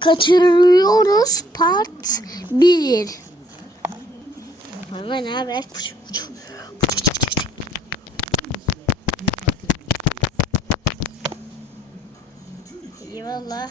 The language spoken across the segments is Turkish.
kaçırıyoruz part 1. Hemen ne haber? Eyvallah.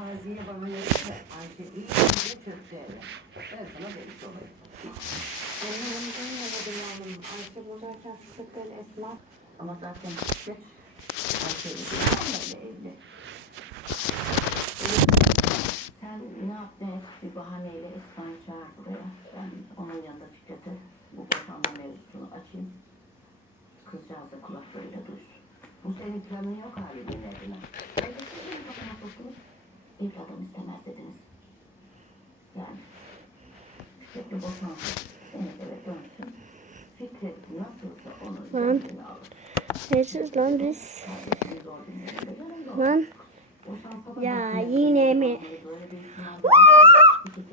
Bu taziye bana verirse Ayşe iyi diye Türkçe'ye. Ben sana demiş olayım. Benim yanımda olmadı yavrum. Ayşe buradayken Fıkret'le Esma. Ama zaten Fıkret Ayşe'yle bir evli. Sen ne yaptın? Bir bahaneyle İsmail Lan. Neyse lan biz. Lan. Ya yine mi? Böyle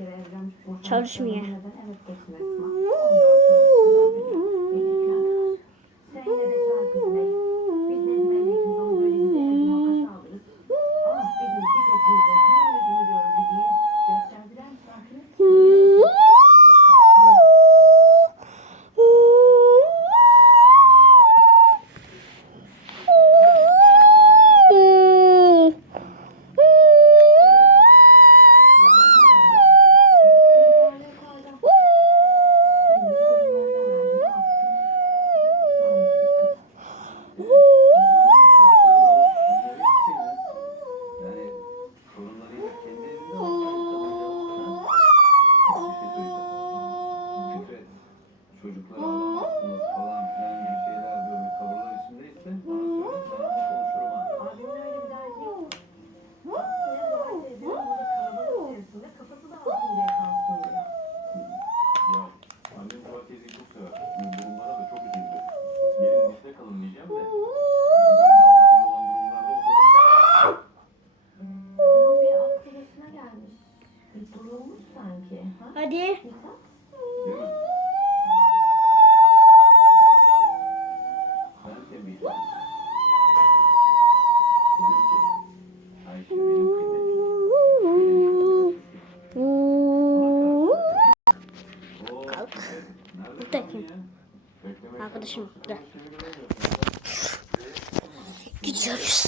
Gidiyoruz.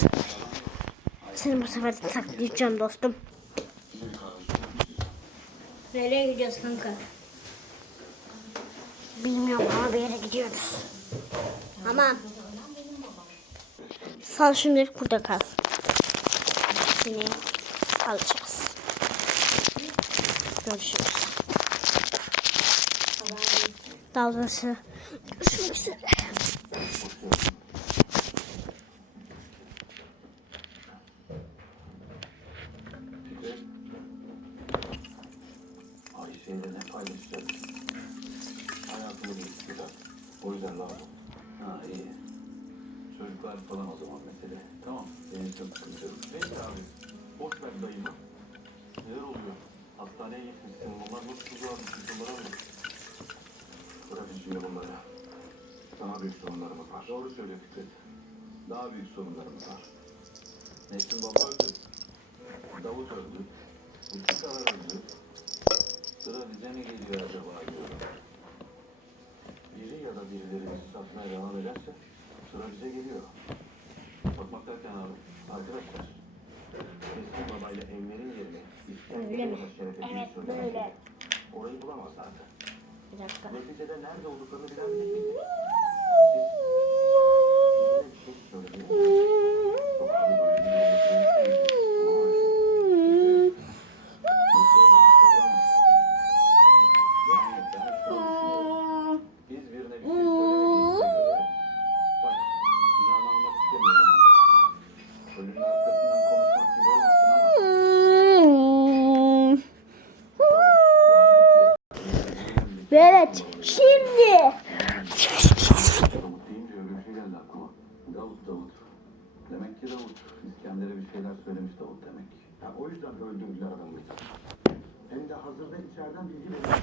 Seni bu sefer saklayacağım dostum. Nereye gidiyoruz kanka? Bilmiyorum ama bir yere gidiyoruz. Ama sen şimdilik burada kal. Yine kalacağız. Görüşürüz. Daha ne paylaşacağız? Hayatımı değiştirdiler. O yüzden lazım. Ha iyi. Çocuklar falan o zaman mesele. Tamam. Benim için sıkıntı yok. Neyse abi. Boş ver dayımı. Neler oluyor? Hastaneye gitmişsin. Bunlar nasıl tuzağa düşmüş onlara mı? Bırakın şimdi bunları. daha büyük sorunlarımız var. Doğru söylüyor Fikret. Daha büyük sorunlarımız var. Nesin Baba öldü. Davut öldü. Mutlukalar öldü. Sıra bize mi geliyor acaba diyorum. Biri ya da birileri bizi satmaya devam ederse sıra bize geliyor. Bakmak derken abi, arkadaşlar. Nesin Baba ile Enver'in yerine Öyle mi? İskender Şeref'e Evet, bir böyle. Orayı bulamazlardı. Bir dakika. Neticede nerede olduklarını bilen bir miydi? Siz birine bir şey söylediniz Evet. Şimdi. Demek ki Davut. İskender'e bir şeyler söylemiş Davut demek. Ha, o yüzden öldürdüler adamı. Hem de hazırda içeriden bilgi veriyor.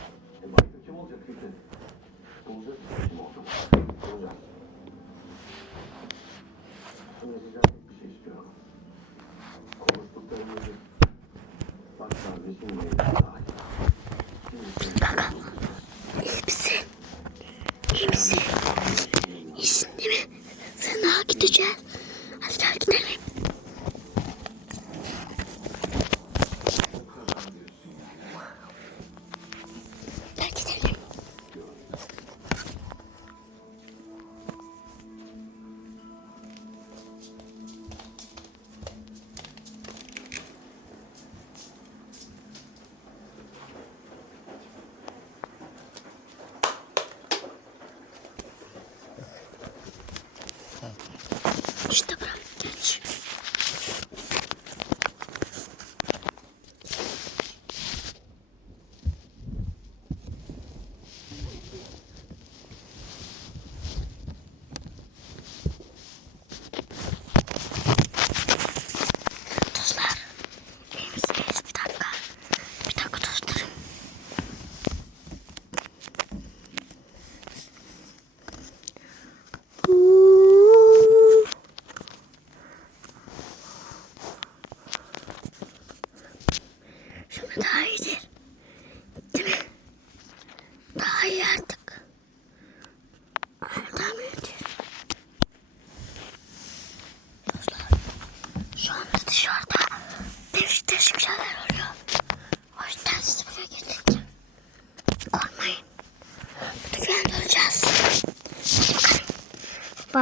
teacher.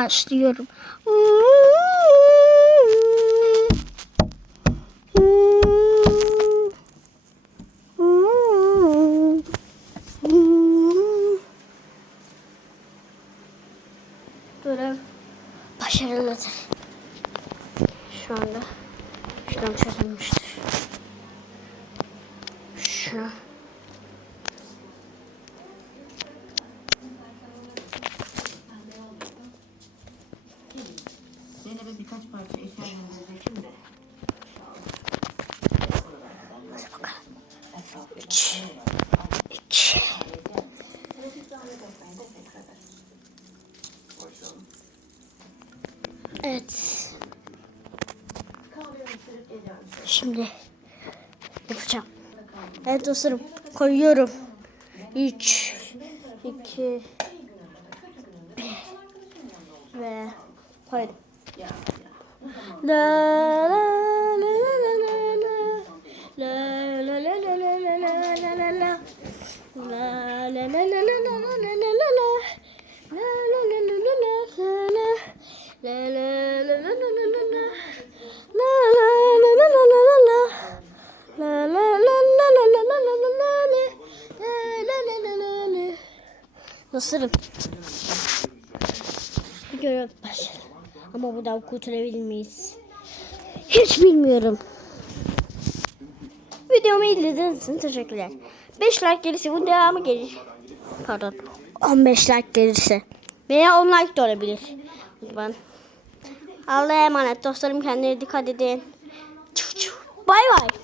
Başlıyorum. Görev başarılıdır. Şu anda şuradan çözülmüştür. Şu. Üç. İki. Evet. Şimdi yapacağım. Evet dostlarım koyuyorum. 3 2 1 ve koydum. La la La la la la la la la la La la la la la la la la La la la la la la la la la la La la la la la? Bir görev başladı. Ama buradan kurtarabilir miyiz? Hiç bilmiyorum. Videomu izlediğiniz için teşekkürler. 5 like gelirse bu devamı gelir. Pardon. 15 like gelirse. Veya 10 like de olabilir. Zaman Allah'a emanet dostlarım kendine dikkat edin. Bay bay.